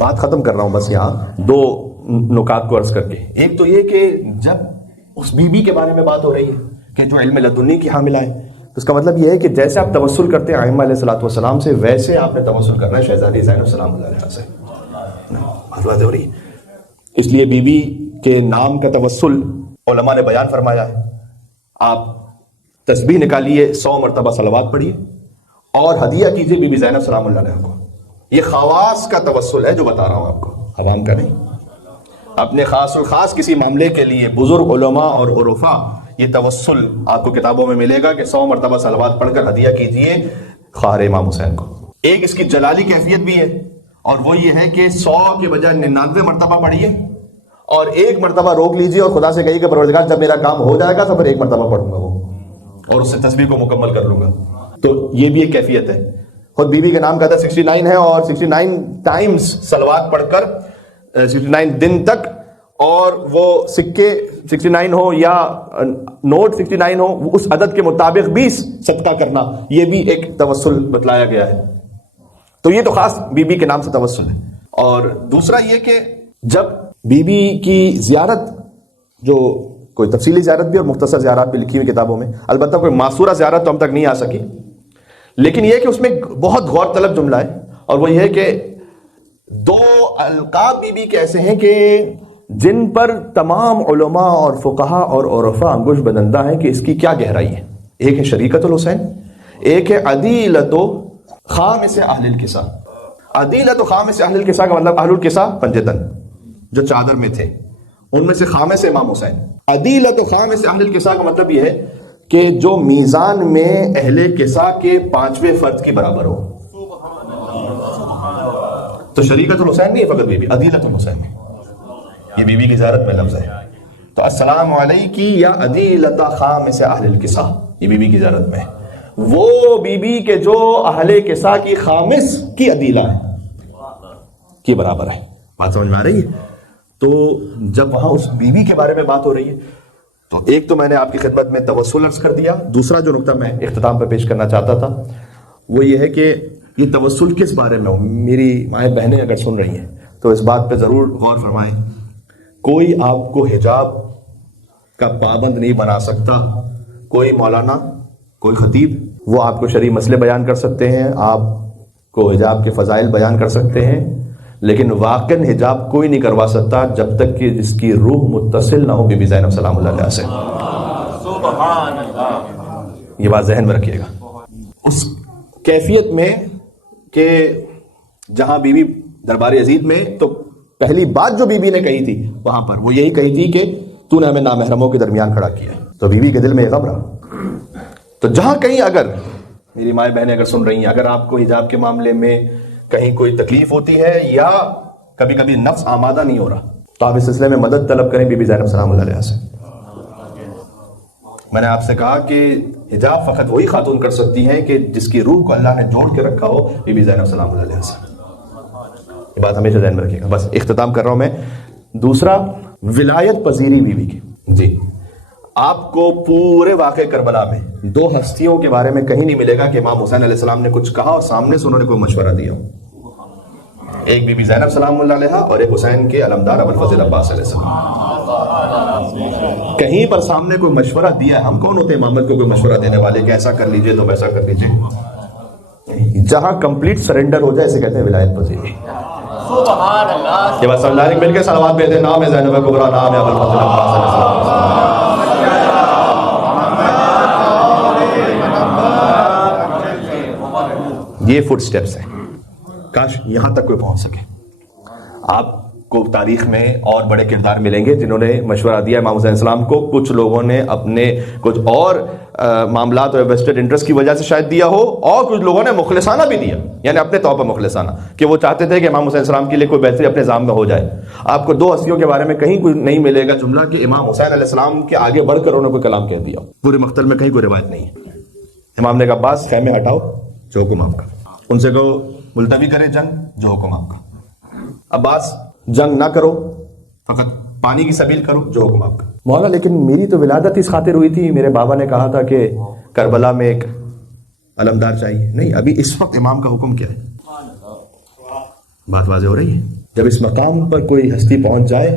بات ختم کر رہا ہوں بس یہاں دو نکات کو عرض کر کے. ایک تو یہ کہ جب اس بی بی کے بارے میں بات ہو رہی ہے کہ جو علم لدنی کی حاملہ ہے، تو اس کا مطلب یہ ہے کہ جیسے آپ توسل کرتے ہیں ائمہ علیہ الصلوۃ والسلام سے، ویسے آپ نے توسل کرنا ہے شہزادی زینب سلام اللہ علیہا سے. بات واضح ہو رہی ہے. اس لیے بی بی کے نام کا توسل علماء نے بیان فرمایا ہے. آپ تسبیح نکالیے، 100 مرتبہ صلوات پڑھیے اور ہدیہ کیجیے بی بی زینب سلام اللہ علیہا کو. یہ خواص کا توسل ہے جو بتا رہا ہوں آپ کو، عوام کا نہیں. اپنے خاص الخاص کسی معاملے کے لیے بزرگ علماء اور عرفاء یہ توسل آپ کو کتابوں میں ملے گا کہ 100 مرتبہ صلوات پڑھ کر ہدیہ کیجیے خواہر امام حسین کو. ایک اس کی جلالی کیفیت بھی ہے اور وہ یہ ہے کہ 100 کے بجائے 99 مرتبہ پڑھیے اور 1 مرتبہ روک لیجیے اور خدا سے کہیے کہ پروردگار جب میرا کام ہو جائے گا تو پھر 1 مرتبہ پڑھوں گا وہ اور اس سے تسبیح کو مکمل کر لوں گا. تو یہ بھی ایک کیفیت ہے. خود بی بی کے نام کا عدد 69 ہے اور 69 ٹائمز صلوات پڑھ کر 69 دن تک، اور وہ سکے 69 ہو یا نوٹ 69 ہو اس عدد کے مطابق بھی صدقہ کرنا، یہ بھی ایک توسل بتلایا گیا ہے. تو یہ تو خاص بی بی کے نام سے توسل ہے. اور دوسرا یہ کہ جب بی بی کی زیارت، جو کوئی تفصیلی زیارت بھی اور مختصر زیارت بھی لکھی ہوئی کتابوں میں، البتہ کوئی معصورہ زیارت تو ہم تک نہیں آ سکی، لیکن یہ کہ اس میں بہت غور طلب جملہ ہے اور وہ یہ ہے کہ 2 القاب بی بی کے ایسے ہیں کہ جن پر تمام علماء اور فقہا اور عرفاء انگوش بدندہ ہیں کہ اس کی کیا گہرائی ہے. ایک ہے شریکت الحسین، ایک ہے عدیلۃ خامس اہل الکساء. عدیلۃ خامس اہل الکساء کا مطلب اہل الکساء پنجتن جو چادر میں تھے، ان میں سے خامس امام حسین. عدیلۃ خامس اہل الکساء کا مطلب یہ ہے کہ جو میزان میں اہل کساء کے 5ویں فرد کی برابر ہو. تو شریکت الحسین نہیں فقط بی بی، عدیلۃ الحسین یہ بی بی کی زیارت میں لفظ ہے. تو السلام علیکی یا عدیلۃ خامس اہل الکساء یہ بی بی کی زیارت میں ہے. وہ بی بی کے جو اہل کساء کی خامس کی عدیلہ ہے کی برابر ہے. بات سمجھ میں آ رہی ہے؟ تو جب وہاں اس بی بی کے بارے میں بات ہو رہی ہے تو ایک تو میں نے آپ کی خدمت میں توسل عرض کر دیا. دوسرا جو نقطہ میں اختتام پہ پیش کرنا چاہتا تھا وہ یہ ہے کہ یہ توسل کس بارے میں ہو. میری مائیں بہنیں اگر سن رہی ہیں تو اس بات پہ ضرور غور فرمائیں. کوئی آپ کو حجاب کا پابند نہیں بنا سکتا. کوئی مولانا، کوئی خطیب، وہ آپ کو شرعی مسئلے بیان کر سکتے ہیں، آپ کو حجاب کے فضائل بیان کر سکتے ہیں، لیکن واقعاً حجاب کوئی نہیں کروا سکتا جب تک کہ جس کی روح متصل نہ ہو بی بی زینب سلام اللہ علیہا سے. سبحان اللہ. یہ بات ذہن میں رکھیے گا. اس کیفیت میں کہ جہاں بی بی دربار یزید میں تو پہلی بات جو بی بی نے کہی تھی وہاں پر وہ یہی کہی تھی کہ تو نے ہمیں نامحرموں کے درمیان کھڑا کیا. تو بی بی کے دل میں یہ غم رہا. تو جہاں کہیں اگر میری مائیں بہنیں اگر سن رہی ہیں، اگر آپ کو حجاب کے معاملے میں کہیں کوئی تکلیف ہوتی ہے یا کبھی کبھی نفس آمادہ نہیں ہو رہا، تو آپ اس سلسلے میں مدد طلب کریں بی بی زینب سلام اللہ علیہا سے. میں نے آپ سے کہا کہ حجاب فقط وہی خاتون کر سکتی ہیں کہ جس کی روح کو اللہ نے جوڑ کے رکھا ہو بی بی زینب سلام اللہ علیہا سے. یہ بات ہمیشہ ذہن میں رکھیے گا. بس اختتام کر رہا ہوں میں. دوسرا، ولایت پذیری بی بی کی. جی، آپ کو پورے واقع کربلا میں 2 ہستیوں کے بارے میں کہیں نہیں ملے گا کہ امام حسین علیہ السلام نے کچھ کہا اور سامنے سے انہوں نے کوئی مشورہ دیا ہو. ایک بی بی زینب سلام اللہ علیہا اور ایک حسین کے علمدار ابوالفضل عباس علیہ السلام. کہیں پر سامنے کوئی مشورہ دیا. ہم کون ہوتے ہیں امامت کو کوئی مشورہ دینے والے کہ ایسا کر لیجئے تو ویسا کر لیجئے. جہاں کمپلیٹ سرنڈر ہو جائے اسے کہتے ہیں ولایت پذیری. سبحان اللہ. یہ بات سمجھا رہے مل کے صلوات بھیجتے ہیں. نام ہے زینب کبریٰ، نام ہے ابوالفضل عباس علیہ السلام. یہ فٹ سٹیپس ہیں. کاش یہاں تک کوئی پہنچ سکے. آپ کو تاریخ میں اور بڑے کردار ملیں گے جنہوں نے مشورہ دیا امام حسین السلام کو. کچھ لوگوں نے اپنے کچھ اور معاملات اور ویسٹڈ انٹرسٹ کی وجہ سے شاید دیا ہو، اور کچھ لوگوں نے مخلصانہ بھی دیا، یعنی اپنے طور پر مخلصانہ، کہ وہ چاہتے تھے کہ امام حسین السلام کے لیے کوئی بہتری اپنے نظام میں ہو جائے. آپ کو 2 ہستیوں کے بارے میں کہیں کوئی نہیں ملے گا جملہ کہ امام حسین علیہ السلام کے آگے بڑھ کر انہوں نے کوئی کلام کہہ دیا. پورے مقتل میں کہیں کوئی روایت نہیں ہے. امام نے کہا عباس خیمے ہٹاؤ، جو حکم آپ کا. ان سے کہو ملتوی کرے جنگ، جو حکم آپ کا. عباس جنگ نہ کرو، فقط پانی کی سبیل کرو، جو حکم آپ کا. مولانا لیکن میری تو ولادت اس خاطر ہوئی تھی، میرے بابا نے کہا تھا کہ کربلا میں ایک علمدار چاہیے. نہیں، ابھی اس وقت امام کا حکم کیا ہے؟ بات واضح ہو رہی ہے؟ جب اس مقام پر کوئی ہستی پہنچ جائے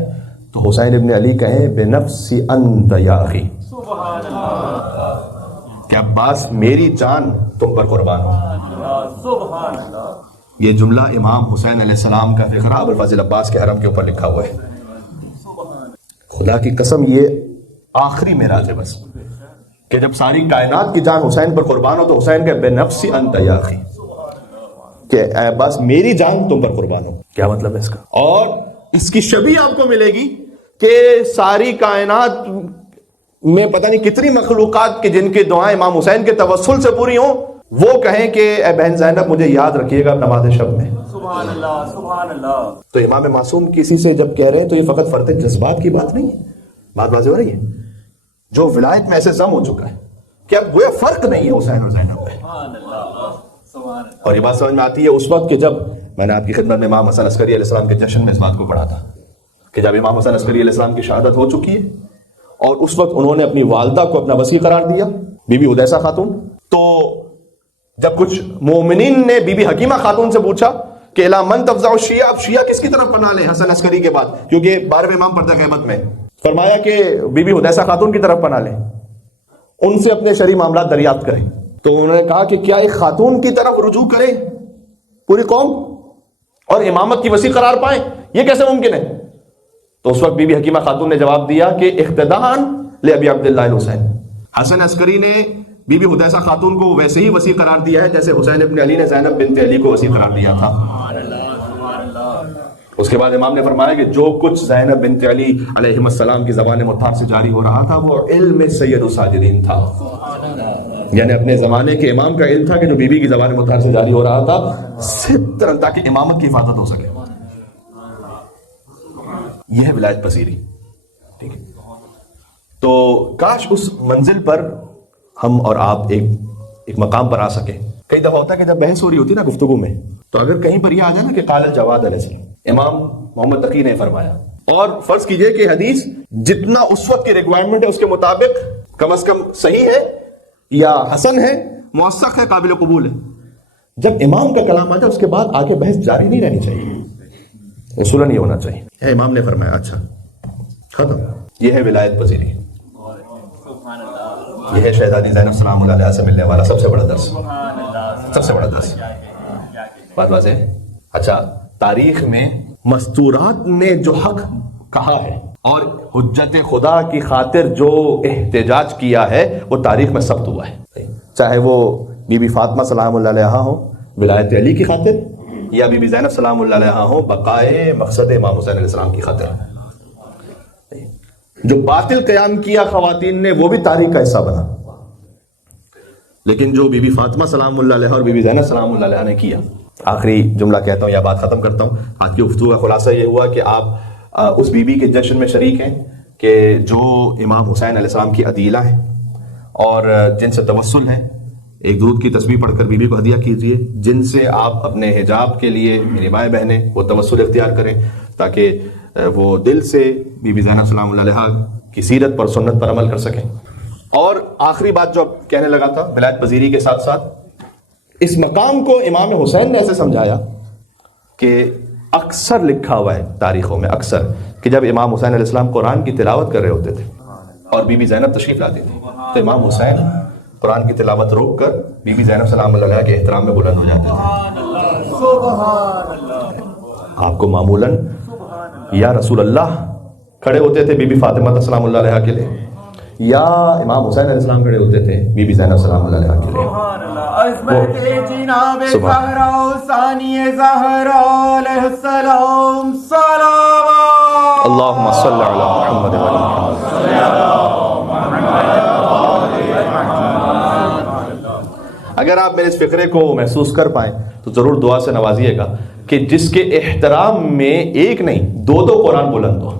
تو حسین ابن علی کہیں بنفسی انت یا اخی، کہ عباس میری جان تم پر قربان ہو. یہ جملہ امام حسین علیہ السلام کا فقرہ ابو الفضل عباس کے حرم کے اوپر لکھا ہوا ہے. خدا کی قسم یہ آخری معراج ہے بس، کہ جب ساری کائنات کی جان حسین پر قربان ہو تو حسین کہ بنفسی انت یا اخی، کہ اے عباس میری جان تم پر قربان ہو. کیا مطلب ہے اس کا؟ اور اس کی شبیہ آپ کو ملے گی کہ ساری کائنات میں پتہ نہیں کتنی مخلوقات کے جن کی دعائیں امام حسین کے توسل سے پوری ہوں، وہ کہیں کہ اے بہن زینب مجھے یاد رکھیے گا نماز شب میں. سبحان اللہ سبحان اللہ. تو امام معصوم کسی سے جب کہہ رہے ہیں تو یہ فقط فرد جذبات کی بات نہیں ہے. بات واضح ہو رہی ہے؟ جو ولایت میں ایسے ضم ہو چکا ہے کہ اب گویا فرق نہیں ہے حسین اور زینب میں. اور یہ بات سمجھ میں آتی ہے اس وقت کہ جب میں نے آپ کی خدمت میں امام حسن عسکری علیہ السلام کے جشن میں اس بات کو پڑھا تھا کہ جب امام حسن عسکری علیہ السلام کی شہادت ہو چکی ہے اور اس وقت انہوں نے اپنی والدہ کو اپنا وصی قرار دیا، بی بی حدیثہ خاتون. تو جب کچھ مومنین نے بی بی حکیمہ خاتون سے پوچھا کہ الا من تفزع الشیعہ، اب شیعہ کس کی طرف پناہ لیں حسن عسکری کے بعد، کیونکہ 12ویں امام پردہ غیبت میں، فرمایا کہ بی بی حدیثہ خاتون کی طرف پناہ لیں، ان سے اپنے شرعی معاملات دریافت کریں. تو انہوں نے کہا کہ کیا ایک خاتون کی طرف رجوع کرے پوری قوم اور امامت کی وسیع قرار پائیں، یہ کیسے ممکن ہے؟ تو اس وقت بی بی حکیمہ خاتون نے جواب دیا کہ اقتداءً لابی عبداللہ الحسین، حسن عسکری نے بی بی حدیثہ خاتون کو ویسے ہی وسیع قرار دیا ہے جیسے حسین ابن علی نے زینب بنت علی کو وسیع قرار دیا تھا. اس کے بعد امام نے فرمایا کہ جو کچھ زینب بنت علی علیہ السلام کی زبان مطہر سے جاری ہو رہا تھا وہ علم سید الساجدین تھا، یعنی اپنے زمانے کے امام کا علم تھا کہ جو بی بی کی زبان مطہر سے جاری ہو رہا تھا ستر تاکہ امامت کی حفاظت ہو سکے. یہ ہے ولایت پذیری. ٹھیک ہے، تو کاش اس منزل پر ہم اور آپ ایک مقام پر آ سکے. کئی دفعہ ہوتا ہے کہ جب بحث ہو رہی ہوتی ہے نا گفتگو میں، تو اگر کہیں پر یہ آ جائے نا کہ قال الجواد علیہ السلام، امام محمد تقی نے فرمایا، اور فرض کیجئے کہ حدیث جتنا اس وقت کی ریکوائرمنٹ ہے اس کے مطابق کم از کم صحیح ہے یا حسن ہے، موثق ہے، قابل قبول ہے، جب امام کا کلام آ جائے اس کے بعد آگے بحث جاری نہیں رہنی چاہیے، اصولاً یہ ہونا چاہیے. امام نے فرمایا اچھا ختم. یہ ہے ولایت پذیری. یہ ہے شہزادی زینب سلام اللہ علیہ سے ملنے والا سب سے بڑا درس، سب سے بڑا درس. بات واضح ہے؟ اچھا، تاریخ میں مستورات نے جو حق کہا ہے اور حجت خدا کی خاطر جو احتجاج کیا ہے وہ تاریخ میں ثبت ہوا ہے، چاہے وہ بی بی فاطمہ سلام اللہ علیہ ہو ولایت علی کی خاطر یا بی بی زینب سلام اللہ علیہ ہو بقائے مقصد امام حسین علیہ السلام کی خاطر. جو باطل قیام کیا خواتین نے وہ بھی تاریخ کا حصہ بنا، لیکن جو بی بی فاطمہ سلام اللہ علیہ اور بی بی زینب سلام اللہ علیہ نے کیا. آخری جملہ کہتا ہوں یا بات ختم کرتا ہوں. آج کی گفتگو کا خلاصہ یہ ہوا کہ آپ اس بی بی کے جشن میں شریک ہیں کہ جو امام حسین علیہ السلام کی عدیلہ ہیں اور جن سے توسل ہے. ایک درود کی تسبیح پڑھ کر بی بی کو ہدیہ کیجیے، جن سے آپ اپنے حجاب کے لیے میری مائیں بہنیں وہ توسل اختیار کریں تاکہ وہ دل سے بی بی زینب سلام اللہ علیہ کی سیرت پر سنت پر عمل کر سکیں. اور آخری بات جو اب کہنے لگا تھا ولایت پذیری کے ساتھ ساتھ اس مقام کو امام حسین نے ایسے سمجھایا کہ اکثر لکھا ہوا ہے تاریخوں میں اکثر کہ جب امام حسین علیہ السلام قرآن کی تلاوت کر رہے ہوتے تھے اور بی بی زینب تشریف لاتی تھی تو امام حسین قرآن کی تلاوت روک کر بی بی زینب سلام اللہ علیہ کے احترام میں بلند ہو جاتے تھے. آپ کو معمولاً یا رسول اللہ کھڑے ہوتے تھے بی بی فاطمہ سلام اللہ علیہ کے لیے یا امام حسین علیہ السلام کھڑے ہوتے تھے بی بی زینب سلام اللہ علیہ کے لیے. اللہم صلی علی محمد و علی اگر آپ میرے اس فقرے کو محسوس کر پائیں تو ضرور دعا سے نوازیے گا کہ جس کے احترام میں ایک نہیں دو قرآن بلند ہو.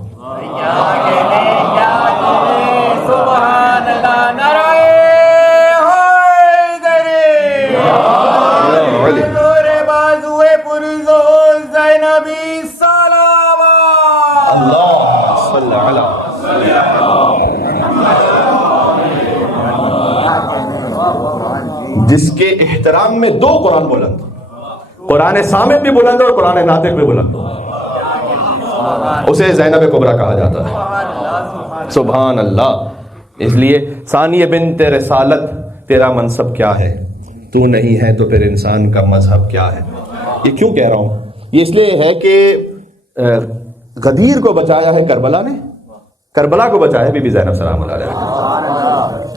جس کے احترام میں دو قرآن بلند. قرآن صامت بھی بلند ہے اور قرآن ناطق بھی بلند ہے، اسے زینب کبریٰ کہا جاتا ہے۔ سبحان اللہ۔ اس لیے ثانیہ بنت رسالت، تیرا منصب کیا ہے؟ تو نہیں ہے تو پھر انسان کا مذہب کیا ہے؟ یہ کیوں کہہ رہا ہوں؟ یہ اس لیے ہے کہ غدیر کو بچایا ہے کربلا نے، کربلا کو بچایا ہے بی بی زینب سلام اللہ علیہ۔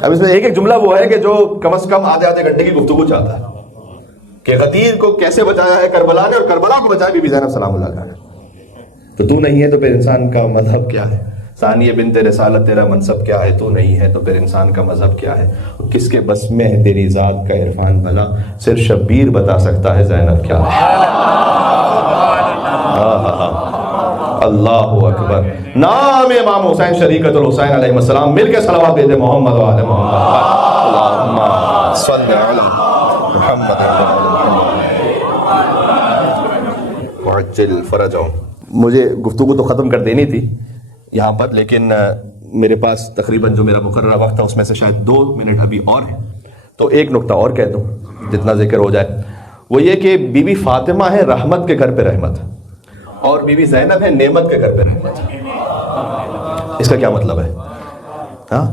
اب اس میں ایک ایک جملہ وہ ہے کہ جو کم از کم آدھے گھنٹے کی گفتگو چاہتا ہے کہ غدیر کو کیسے بچایا ہے کربلا نے اور کربلا کو بچایا بی بی زینب سلام اللہ علیہ۔ تو نہیں ہے تو پھر انسان کا مذہب کیا ہے؟ ثانیہ بنت رسالت، تیرا منصب کیا ہے؟ تو نہیں ہے تو پھر انسان کا مذہب کیا ہے؟ کس کے بس میں ہے تیری ذات کا عرفان بھلا، صرف شبیر بتا سکتا ہے زینب کیا ہے۔ اللہ اکبر۔ نام امام حسین شریکت الحسین علیہ السلام، مل کے صلوات دے دے محمد و آل محمد، اللہم صلی علی محمد وعجل فرجہم۔ مجھے گفتگو تو ختم کر دینی تھی یہاں پر، لیکن میرے پاس تقریباً جو میرا مقررہ وقت ہے اس میں سے شاید 2 منٹ ابھی اور ہیں، تو ایک نقطہ اور کہہ دوں جتنا ذکر ہو جائے، وہ یہ کہ بی بی فاطمہ ہے رحمت کے گھر پہ رحمت، اور بی بی زینب ہے نعمت کے گھر پہ رحمت۔ اس کا کیا مطلب ہے؟ ہاں،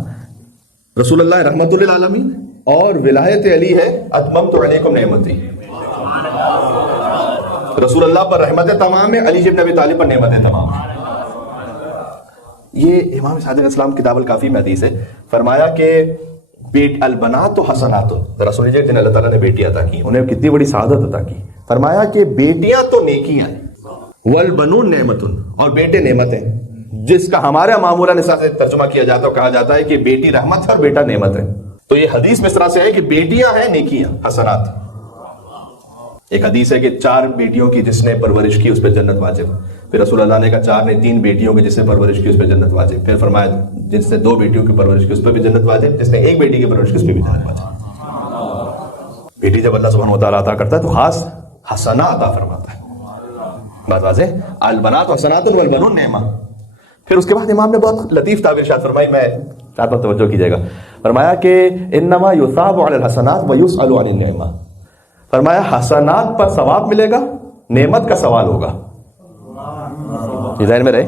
رسول اللہ رحمت للعالمین اور ولایت علی ہے اتممت علیکم نعمتی۔ رسول اللہ پر رحمت تمام ہے، علی بن ابی طالب پر نعمت تمام ہے۔ یہ امام صادق علیہ السلام کتاب الکافی میں حدیث ہے، فرمایا کہ البنات حسنات، رسول اللہ جن اللہ تعالیٰ نے بیٹی عطا کی انہیں کتنی بڑی سعادت عطا کی، فرمایا کہ بیٹیاں تو نیکیاں ہیں، والبنون نعمت، اور بیٹے نعمت ہیں، جس کا ہمارے معمولاً اس سے ترجمہ کیا جاتا ہے، کہا جاتا ہے کہ بیٹی رحمت ہے اور بیٹا نعمت ہے۔ تو یہ حدیث میں اس طرح سے ہے کہ بیٹیاں ہیں نیکیاں حسنات۔ ایک حدیث ہے کہ 4 بیٹیوں کی جس نے پرورش کی اس پہ جنت واجب، پھر رسول اللہ نے کہا 4 نے 3 بیٹیوں کی جس نے پرورش کی اس پہ جنت واجب، پھر فرمایا جس نے 2 بیٹیوں کی پرورش کی اس پہ بھی جنت واجب، جس نے 1 بیٹی کی پرورش کی اس پہ بھی جنت واجب۔ بیٹی جب اللہ سبحانہ وتعالیٰ عطا کرتا ہے تو خاص حسنہ عطا فرماتا ہے، بات واضح، البنات حسنات والبنون نعمہ۔ پھر اس کے بعد امام نے بہت لطیف تعبیر ارشاد فرمائی، میں چاہتا ہوں توجہ کیجیے گا، فرمایا کہ انما یثاب علی الحسنات ویسأل عن النعمہ، فرمایا حسنات پر ثواب ملے گا، نعمت کا سوال ہوگا۔ یہ ذہن میں رہے،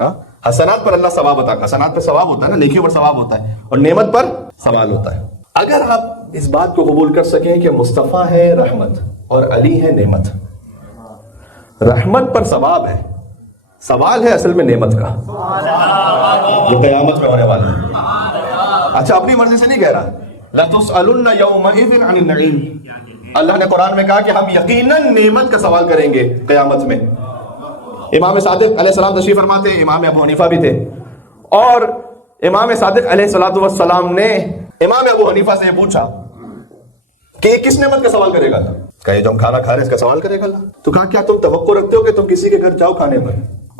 ہاں، حسنات پر اللہ ثواب عطا، حسنات پہ ثواب ہوتا ہے نا، نیکیوں پر ثواب ہوتا ہے، اور نعمت پر سوال ہوتا ہے۔ اگر آپ اس بات کو قبول کر سکیں کہ مصطفیٰ ہے رحمت اور علی ہے نعمت، رحمت پر ثواب ہے، سوال ہے اصل میں نعمت کا جو قیامت میں ہونے والا ہے۔ اچھا، اپنی مرضی سے نہیں کہہ رہا، لَتُسْأَلُنَّ يَوْمَئِذٍ عَنِ النَّعِيمِ، اللہ نے قرآن میں کہا کہ ہم یقیناً نعمت کا سوال کریں گے قیامت میں۔ امام صادق علیہ السلام تشریف فرماتے ہیں، امام ابو حنیفہ بھی تھے، اور امام صادق علیہ السلام نے امام ابو حنیفہ سے یہ پوچھا کہ کس نعمت کا سوال کرے گا اللہ؟ کہیں جو ہم کھانا کھا رہے ہیں اس کا سوال کرے گا اللہ؟ تو کہا کیا تم توقع رکھتے ہو کہ تم کسی کے گھر جاؤ کھانے پر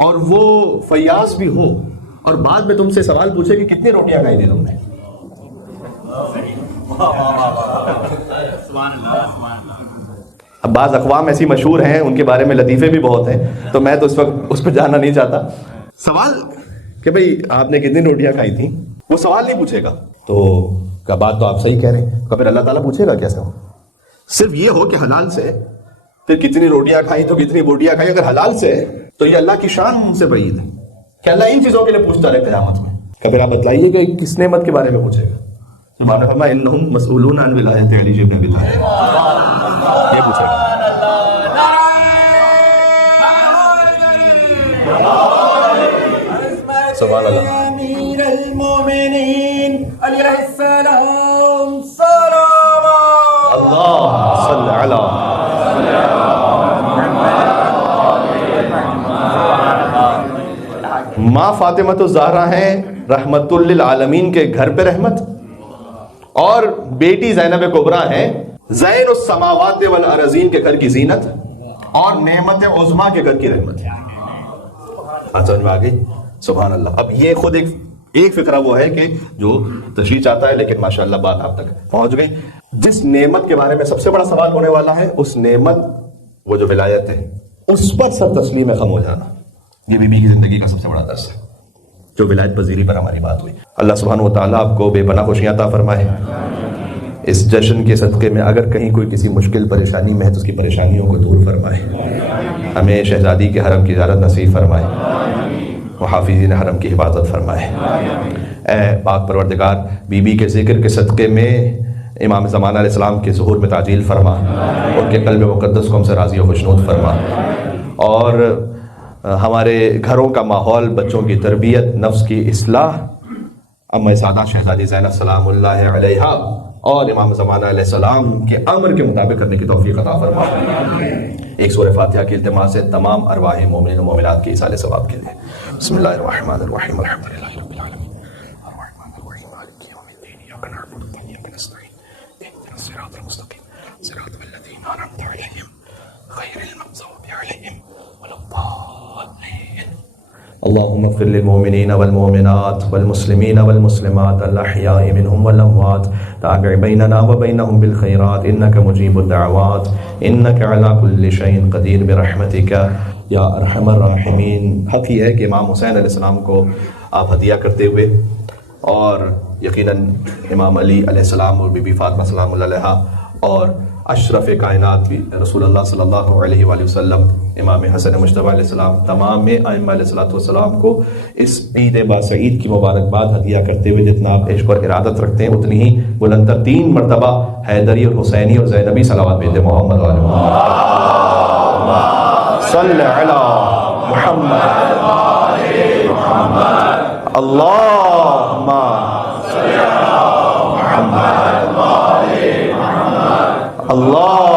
اور وہ فیاض بھی ہو اور بعد میں تم سے سوال پوچھے کہ کتنی روٹیاں کھائی تھی تم نے؟ اب بعض اقوام ایسی مشہور ہیں، ان کے بارے میں لطیفے بھی بہت ہیں، تو میں تو اس وقت اس پہ جانا نہیں چاہتا۔ سوال کہ بھئی آپ نے کتنی روٹیاں کھائی تھیں، وہ سوال نہیں پوچھے گا۔ تو کا بات تو آپ صحیح کہہ رہے ہیں، پھر اللہ تعالیٰ پوچھے گا کیسے ہو؟ صرف یہ ہو کہ حلال سے، پھر کتنی روٹیاں کھائی تو کتنی بوٹیاں کھائی، اگر حلال سے تو یہ اللہ کی شان سے بعید ہے کہ اللہ ان چیزوں کے لیے پوچھتا رہے قیامت میں۔ پھر آپ بتلائیے کہ کس نعمت کے بارے میں پوچھے گا؟ سبحان اللہ، انہم مسئولون عن ولایت علی بن ابی طالب، یہ پوچھے گا۔ سبحان اللہ۔ امیر المومنین علیہ السلام صلوات اللہ صلی علی ماں فاطمہ الزہرا ہیں رحمت للعالمین کے گھر پہ رحمت، اور بیٹی زینب کبریٰ ہیں زین السماوات والارضین کے گھر کی زینت، اور نعمت عظمیٰ کے گھر کی رحمت۔ سمجھ میں آ گئی؟ سبحان اللہ۔ اب یہ خود ایک فکرہ وہ ہے کہ جو تشریح چاہتا ہے، لیکن ماشاءاللہ بات آپ تک پہنچ گئی۔ جس نعمت کے بارے میں سب سے بڑا سوال ہونے والا ہے، اس نعمت وہ جو ولایت ہے، اس پر سب تسلیم خم ہو جانا، یہ بی بی کی زندگی کا سب سے بڑا درس ہے جو ولایت پذیری پر ہماری بات ہوئی۔ اللہ سبحانہ و تعالیٰ آپ کو بے پناہ خوشیاں عطا فرمائے۔ اس جشن کے صدقے میں اگر کہیں کوئی کسی مشکل پریشانی میں ہے تو اس کی پریشانیوں کو دور فرمائے، ہمیں شہزادی کے حرم کی زیارت نصیب فرمائے، محافظین حرم کی حفاظت فرمائے۔ اے پاک پروردگار، بی بی کے ذکر کے صدقے میں امام زمانہ علیہ السلام کے ظہور میں تعجیل فرما، ان کے قلب مقدس کو ہم سے راضی و خوشنود فرما، اور ہمارے گھروں کا ماحول، بچوں کی تربیت، نفس کی اصلاح ام سعادہ شہزادی زینب سلام اللہ علیہا اور امام زمانہ علیہ السلام کے امر کے مطابق کرنے کی توفیق عطا فرما۔ ایک سورہ فاتحہ کی التماس ہے تمام ارواح مومنین و مومنات کے ایصال ثواب کے لیے۔ بسم اللہ الرحمن الرحیم، الحمدللہ رب العالمین، الرحمن الرحیم، مالک یوم الدین، ایاک نعبد و ایاک نستعین، اهدنا الصراط المستقیم صراط الذین انعمت علیہم غیر المغضوب علیہم ولا الضالین۔ اللهم اغفر للمؤمنين والمؤمنات والمسلمين والمسلمات الأحياء منهم والأموات، تابع بيننا وبينهم بالخيرات إنك مجيب الدعوات إنك على كل شيء قدير برحمتك یا ارحم الراحمین۔ حق یہ ہے کہ امام حسین علیہ السلام کو آپ ہدیہ کرتے ہوئے، اور یقیناً امام علی علیہ السلام اور بی بی فاطمہ سلام اللہ علیہا اور اشرف کائنات بھی رسول اللہ صلی اللہ علیہ وآلہ وسلم، امام حسن مجتبی علیہ السلام، تمام ائمہ علیہ السلام کو اس عید باسعید کی مبارکباد ہدیہ کرتے ہوئے جتنا آپ عشق اور ارادت رکھتے ہیں اتنی ہی بلندتر 3 مرتبہ حیدری اور حسینی اور زینبی صلوات بھیجتے محمد علیہ صلی علی محمد اللہم صلی علی محمد اللہ